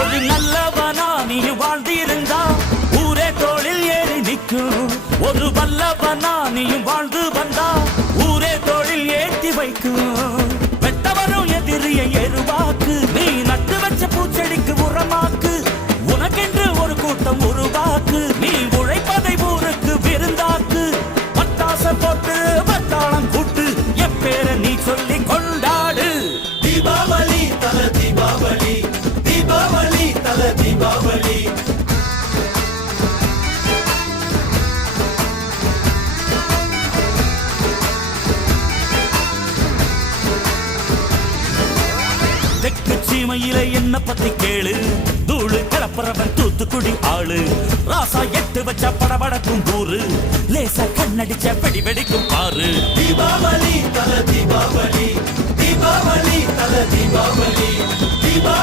ஒரு நல்லவனா நீ வாழ்ந்திருந்தா ஊரே தோளில் ஏறி நிற்கும். ஒரு வல்லவனா நீயும் வாழ்ந்து வந்தா ஊரே தோளில் ஏற்றி வைக்கும். வெட்டவரும் எதிரியை எருவாக்கு, நீ நட்டு வச்ச பூச்செடிக்கு உரமாக்கு. உனக்கென்று ஒரு கூட்டம் உருவாக்கு, நீ உழைப்பதை ஊருக்கு விருந்தாக்கு. பட்டாச போட்டு பட்டாளம் கூட்டு, எப்பேர நீ சொல்லி கொண்டாடு. தீபாவளி தல தீபாவளி, தீபாவளி தல தீபாவளி. தெற்கு சீமையில என்ன பத்தி கேளு, தூளு கிளப்புறவன் தூத்துக்குடி ஆளு. ராசா எட்டு வச்ச படபடக்கும் ஊரு, லேசா கண்ணடிச்ச வெடி வெடிக்கும் பாரு. தீபாவளி தல தீபாவளி, தீபாவளி தல தீபாவளி, தீபாவளி.